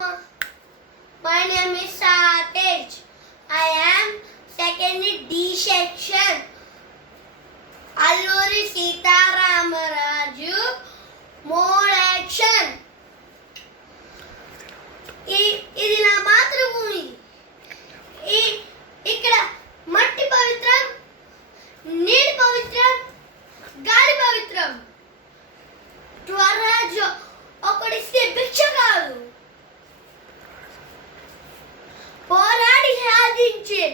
My name is Satej. I am second D section. Alluri Sita Ramaraju. More action. ఇది నా మాతృభూమి. ఇక్కడ మట్టి పవిత్రం, నీరు పవిత్రం, గాలి పవిత్రం. స్వరాజ్య ఒకడిస్తే భిక్ష కాదు, పోరాడి సాధించే